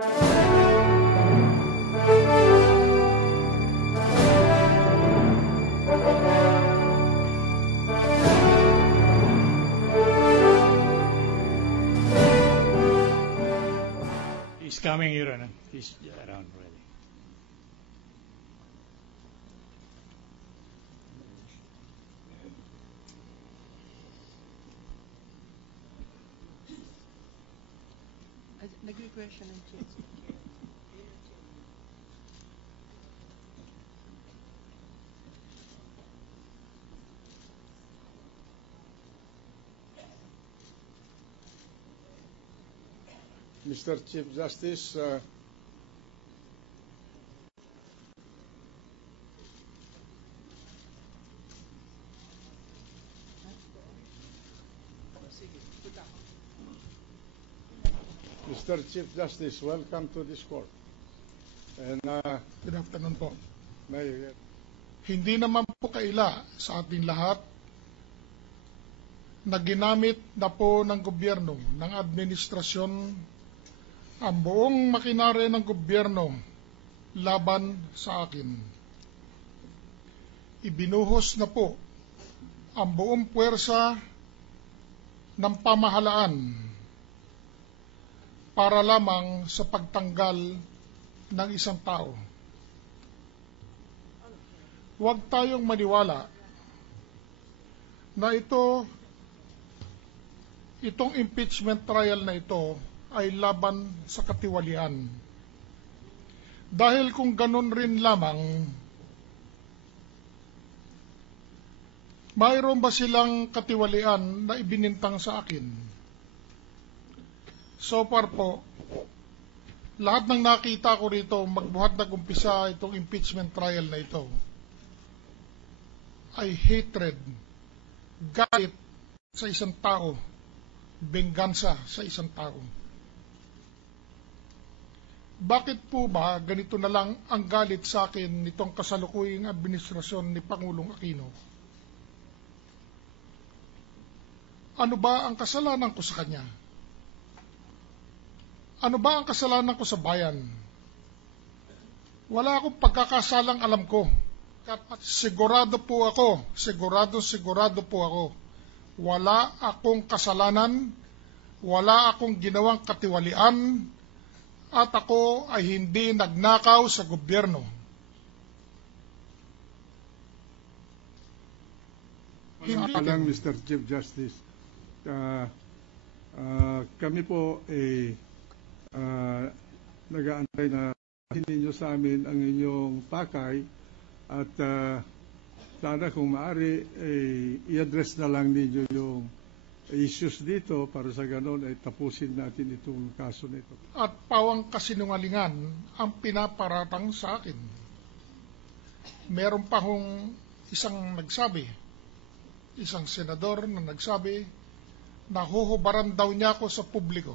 He's coming, Your Honor. He's around already. Nag-request siya ng chief. Mr. Chief Justice, Mr. Chief Justice, welcome to this court. And Good afternoon po. may Hindi naman po kaila sa ating lahat na ginamit na po ng gobyerno, ng administrasyon, ang buong makinarya ng gobyerno laban sa akin. Ibinuhos na po ang buong puwersa ng pamahalaan para lamang sa pagtanggal ng isang tao. Huwag tayong maniwala na itong impeachment trial na ito ay laban sa katiwalian. Dahil kung ganun rin lamang, mayroon ba silang katiwalian na ibinintang sa akin? So far po, lahat ng nakita ko rito, magbuhat nag-umpisa itong impeachment trial na ito, ay hatred, galit sa isang tao, benggansa sa isang tao. Bakit po ba ganito na lang ang galit sa akin nitong kasalukuyang administrasyon ni Pangulong Aquino? Ano ba ang kasalanan ko sa kanya? Ano ba ang kasalanan ko sa bayan? Wala akong pagkakasalang alam ko. Sigurado po ako, sigurado po ako, wala akong kasalanan, wala akong ginawang katiwalian, at ako ay hindi nagnakaw sa gobyerno. hindi lang, Mr. Chief Justice, kami po ay nag-aantay na hindi nyo sa amin ang inyong pakay at sana kung maaari i-address na lang ninyo yung issues dito para sa ganon ay tapusin natin itong kaso nito. At pawang kasinungalingan ang pinaparatang sa akin. Meron pa hong isang nagsabi, isang senador na nagsabi na huhubaran daw niya ako sa publiko.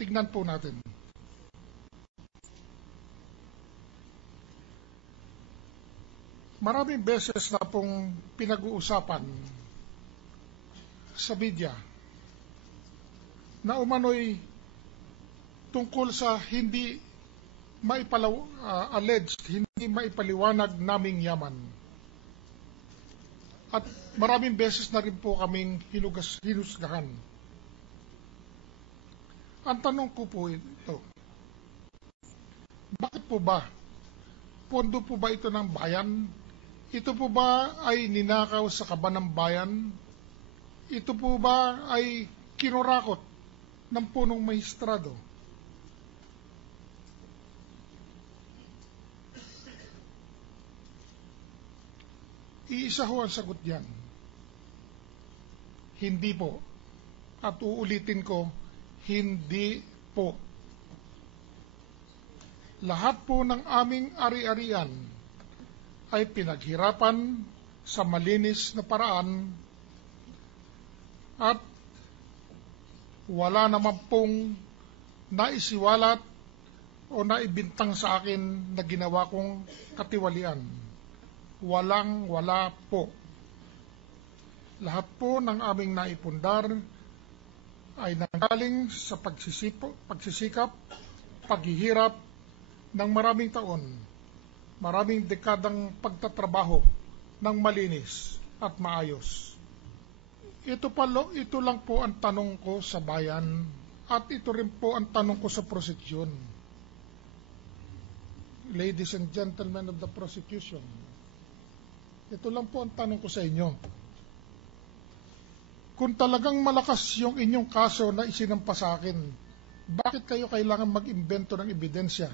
Tignan po natin. Maraming beses na pong pinag-uusapan sa media na umano'y tungkol sa hindi alleged, hindi maipaliwanag naming yaman. At maraming beses na rin po kaming hinusgahan. Ang tanong ko po ito, bakit po ba? Pondo po ba ito ng bayan? Ito po ba ay ninakaw sa kaban ng bayan? Ito po ba ay kinurakot ng punong maestrado? Iisa ho ang sagot diyan. Hindi po. At uulitin ko, hindi po. Lahat po ng aming ari-arian ay pinaghirapan sa malinis na paraan at wala naman pong naisiwalat o naibintang sa akin na ginawa kong katiwalian. Wala po. Lahat po ng aming naipundar ay nanggaling sa pagsisikap, paghihirap ng maraming taon, maraming dekadang pagtatrabaho ng malinis at maayos. Ito lang po ang tanong ko sa bayan at ito rin po ang tanong ko sa prosecution. Ladies and gentlemen of the prosecution, ito lang po ang tanong ko sa inyo. Kung talagang malakas yung inyong kaso na isinampa sa akin, bakit kayo kailangan mag-imbento ng ebidensya?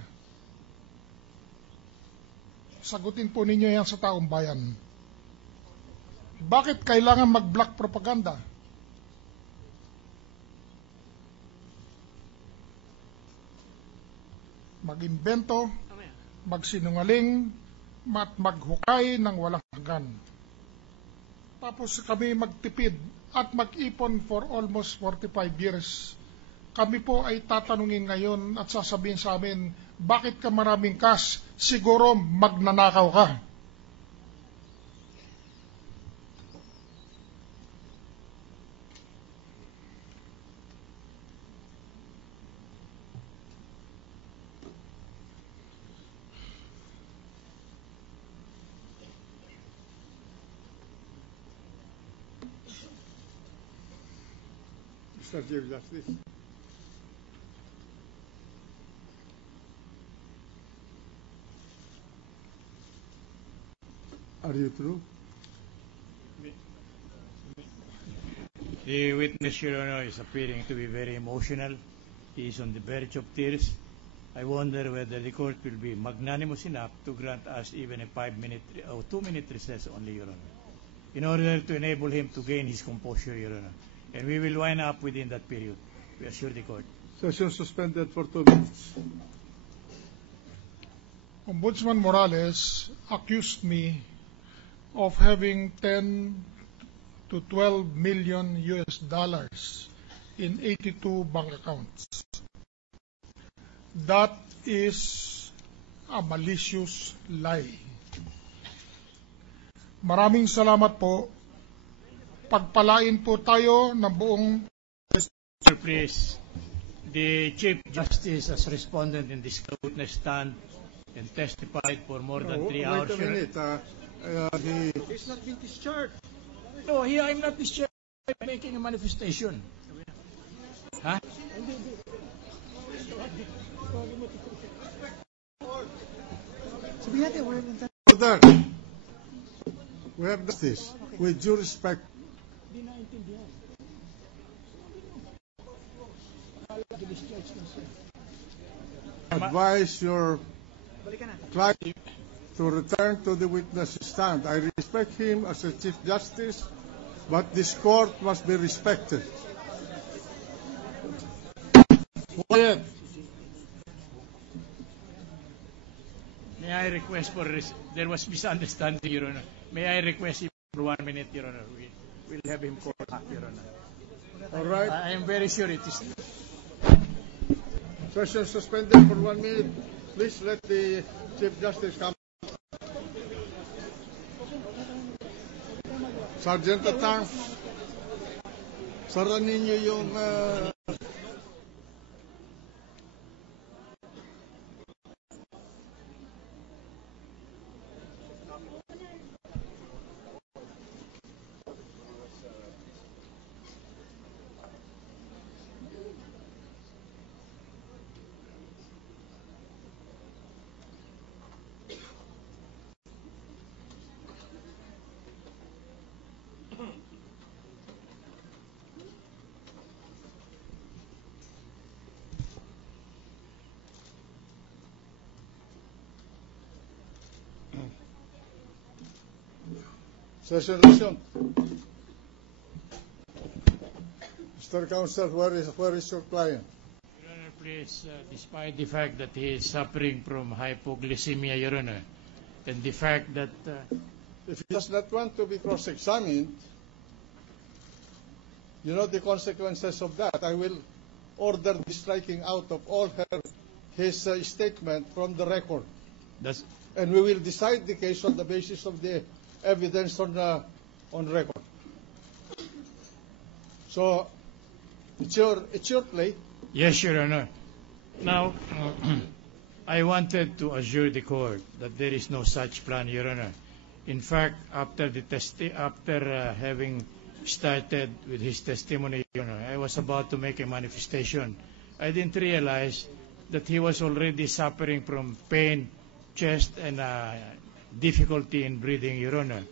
Sagutin po ninyo yan sa taong bayan. Bakit kailangan mag-black propaganda? Mag-imbento, magsinungaling, at maghukay ng walang hanggan. Tapos kami magtipid at mag-ipon for almost 45 years. Kami po ay tatanungin ngayon at sasabihin sa amin, bakit ka maraming cash? Siguro magnanakaw ka. Mr. Chief Justice. Are you through? The witness, Your Honor, is appearing to be very emotional. He is on the verge of tears. I wonder whether the court will be magnanimous enough to grant us even a 5-minute or 2-minute recess only, Your Honor, in order to enable him to gain his composure, Your Honor. And we will wind up within that period. We assure the court. Session suspended for 2 minutes. Ombudsman Morales accused me of having 10 to 12 million US dollars in 82 bank accounts. That is a malicious lie. Maraming salamat po. Pagpalain po tayo ng buong... Sir, please. The Chief Justice as respondent in this witness stand and testified for more than 3 hours. Wait a minute. He's not being discharged. No, here I'm not discharged. I'm making a manifestation. Huh? Order. We have justice. With due respect. Advise your client to return to the witness stand. I respect him as a Chief Justice, but this court must be respected. Quiet. May I request for there was misunderstanding, Your Honor. May I request him for 1 minute, Your Honor? We'll have him call back, Your Honor. All right. I am very sure it is. Session suspended for 1 minute. Please let the Chief Justice come. Sergeant at Arms, sara ninyo yung session resumed. Mr. Counsel, where is your client? Your Honor, please, despite the fact that he is suffering from hypoglycemia, Your Honor, and the fact that... If he does not want to be cross-examined, you know the consequences of that. I will order the striking out of all his statement from the record. And we will decide the case on the basis of the evidence on record. So, It's your play. Yes, Your Honor. Now, I wanted to assure the court that there is no such plan, Your Honor. In fact, after having started with his testimony, Your Honor, I was about to make a manifestation. I didn't realize that he was already suffering from pain, chest, and difficulty in breathing, Your Honor,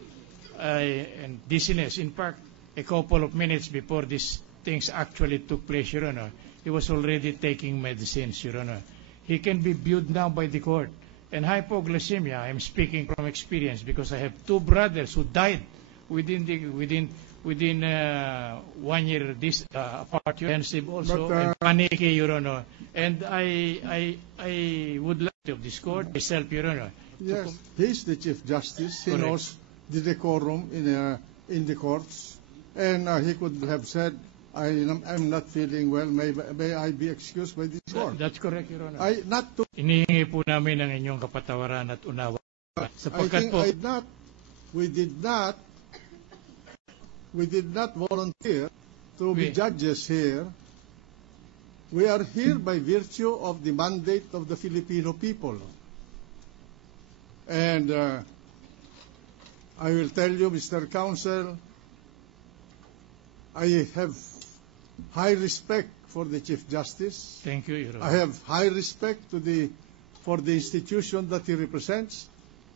and dizziness. In fact, a couple of minutes before these things actually took place, Your Honor, he was already taking medicines, Your Honor. He can be viewed now by the court. And hypoglycemia, I'm speaking from experience because I have two brothers who died within 1 year apart. Intensive also, and panicky, Your Honor. And I would like to of this court myself, Your Honor. Yes, he's the Chief Justice. He Correct. knows the decorum in the courts, and he could have said, I'm not feeling well. May I be excused by this court? That's correct, Your Honor. Not to. Inihingi po namin ang inyong kapatawaran at unawa. Sapagkat po, We did not volunteer to be judges here. We are here by virtue of the mandate of the Filipino people. And I will tell you, Mr. Counsel, I have high respect for the Chief Justice. thank you, Your Honor. I have high respect for the institution that he represents,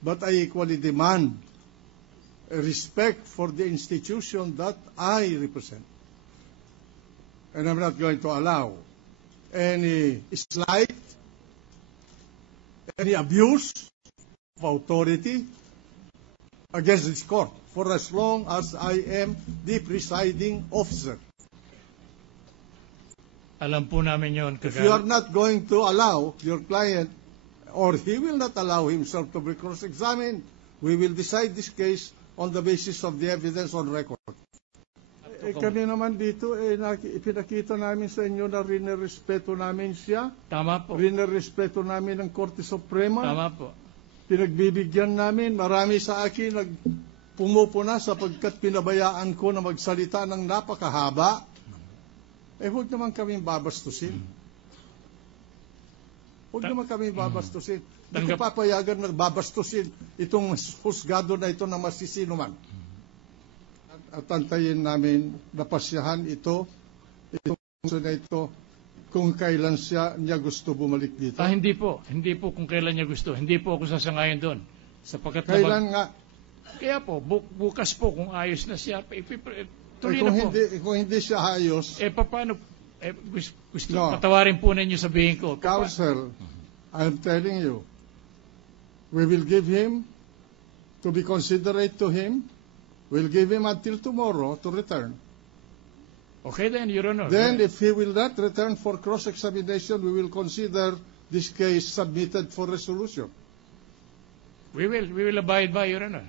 but I equally demand a respect for the institution that I represent. And I'm not going to allow any slight, any abuse of authority against this court for as long as I am the presiding officer. Alam po namin yun. If you are not going to allow your client, or he will not allow himself to be cross-examined, we will decide this case on the basis of the evidence on record. Kami naman dito, ipinakita namin sa inyo na rinerespeto namin siya. Tama po. Rinerespeto namin ang Korte Suprema. Tama po. Pinagbibigyan namin. Marami sa akin pumupuna sapagkat pinabayaan ko na magsalita ng napakahaba. Huwag naman kaming babastusin. Huwag naman kaming babastusin. Hindi ko papayagan na babastusin itong husgado na ito na masisino man. At antayin namin napasyahan itong na ito kung kailan niya gusto bumalik dito. Hindi po. Hindi po kung kailan niya gusto. Hindi po ako sasangayon doon. Sapagkat Kailan nga? Kaya po, bukas po kung ayos na siya, tuloy na po. Kung hindi siya ayos, Paano? Gusto patawarin po ninyo sabihin ko. Counsel, I'm telling you, we will give him, to be considerate to him, we'll give him until tomorrow to return. Okay then, Your Honor. Then, if he will not return for cross-examination, we will consider this case submitted for resolution. We will abide by, Your Honor.